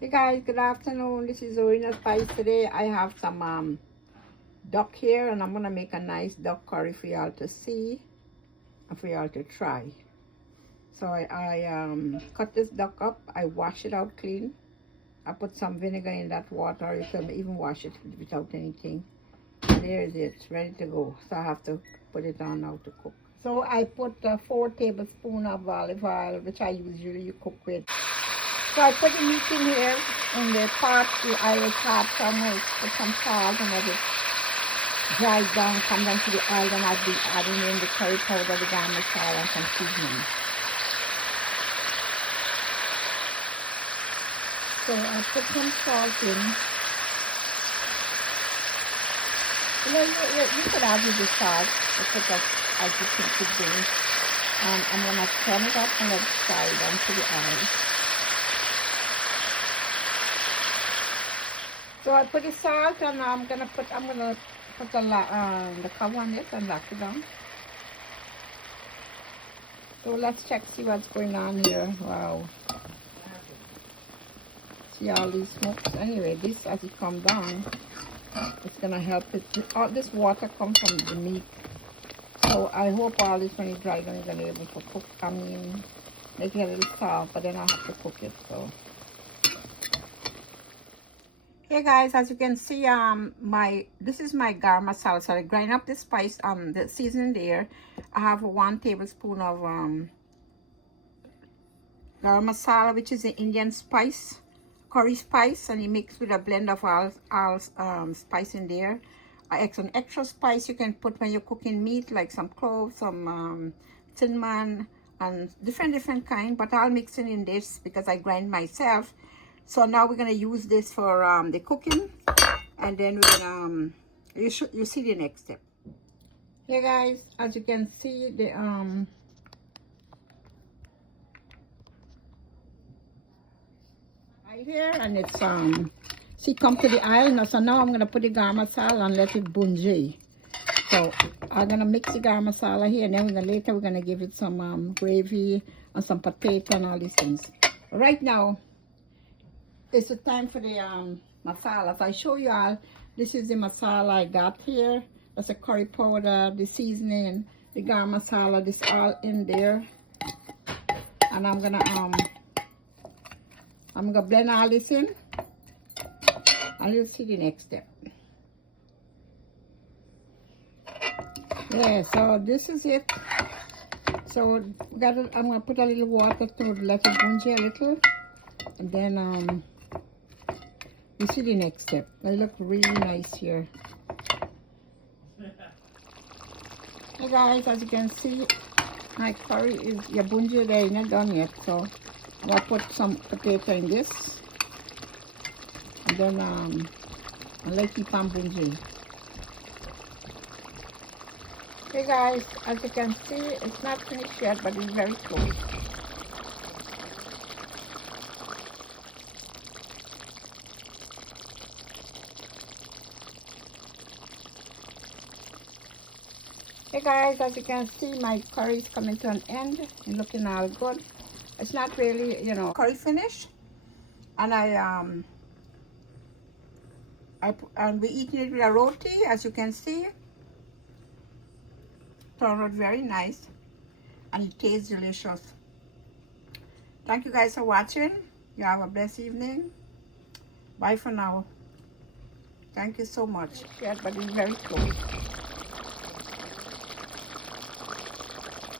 Hey guys, good afternoon. This is Orina Spice. Today I have some duck here, and I'm gonna make a nice duck curry for y'all to see and for y'all to try. So I cut this duck up. I wash it out clean. I put some vinegar in that water. You can even wash it without anything. And there it is, ready to go. So I have to put it on now to cook. So I put 4 tablespoons of olive oil, which I usually cook with. So I put the meat in here in the pot. I will top somewhere, put some salt and let it dry down, come down to the oil, and I'll be adding in the curry powder, the garam masala, and some seasoning. So I put some salt in. You could add the salt, as you think you do. And I'm going to turn it up and let it fry down to the oil. So I put the salt, and I'm gonna put the cover on this and lock it down. So let's see what's going on here. Wow. See all these smokes. Anyway, this as it comes down, it's gonna help it. All this water comes from the meat. So I hope all this when it's dry down, you're gonna be able to cook. I mean, make it a little soft, but then I'll have to cook it. So. Hey guys, as you can see, this is my garam masala. So I grind up the spice, the seasoning there. I have 1 tablespoon of garam masala, which is an Indian spice, curry spice, and you mix with a blend of all spice in there. Some extra spice you can put when you're cooking meat, like some cloves, some cinnamon, and different kind. But I'll mix it in this because I grind myself. So now we're gonna use this for the cooking, and then we're gonna you see the next step. Here guys, as you can see, the right here, and it's see, come to the oil now. So now I'm gonna put the garam masala and let it bunjay. So I'm gonna mix the garam masala here, and then later we're gonna give it some gravy and some potato and all these things. Right now, it's the time for the masala. So I show you all, this is the masala I got here. That's a curry powder, the seasoning, the garam masala, this all in there. And I'm gonna blend all this in, and you'll see the next step. Yeah, so this is it. So I'm gonna put a little water to let it bunjay a little, and then you see the next step. They look really nice here. Hey guys, as you can see, my curry is bunjay there, not done yet. So I'm gonna put some potato in this, and then I'll let it on bunjay. Hey guys, as you can see, it's not finished yet, but it's very close. Hey guys, as you can see, my curry is coming to an end and looking all good. It's not really, curry finished, and and we're eating it with a roti, as you can see. Turned out very nice, and it tastes delicious. Thank you guys for watching. You have a blessed evening. Bye for now. Thank you so much. Yeah, but it's very close.